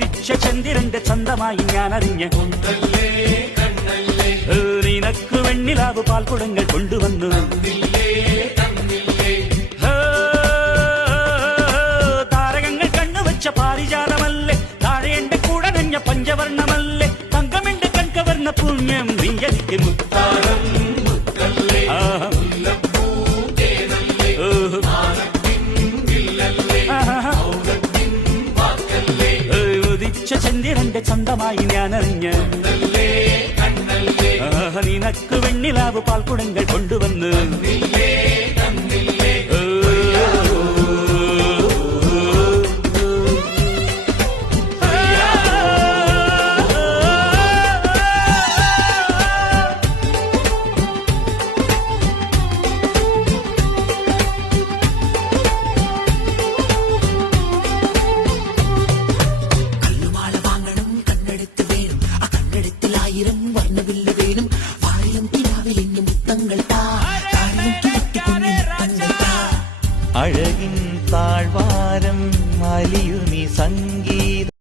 ഉദിച്ച ചന്ദ്രന്റെ ചന്തമായി ഞാൻ അറിഞ്ഞ നിനക്ക് വെണ്ണിലാവ് പാൽക്കുടങ്ങൾ കൊണ്ടുവന്നു താരകങ്ങൾ കണ്ണുവച്ച പാരിജാതമല്ലേ താഴെ എന്റെ കൂടെ നഞ്ഞ പഞ്ചവർണ്ണമല്ലേ തങ്കമെന്റെ കൺകവർണ്ണ പുണ്യം നീ എനിക്ക് മുത്താരം ഉദിച്ച ചന്ദ്രന്റെ ചന്തമായി ഞാൻ അറിഞ്ഞ നിനക്ക് വെണ്ണിലാവ് പാൽക്കുടങ്ങൾ കൊണ്ടുവന്ന് വർണ്ണവില്ല വേണം വാരിലും കിനാവിലെന്നും മുത്തങ്ങൾ അഴകിൻ താഴ്വാരം അലിയുമി സംഗീതം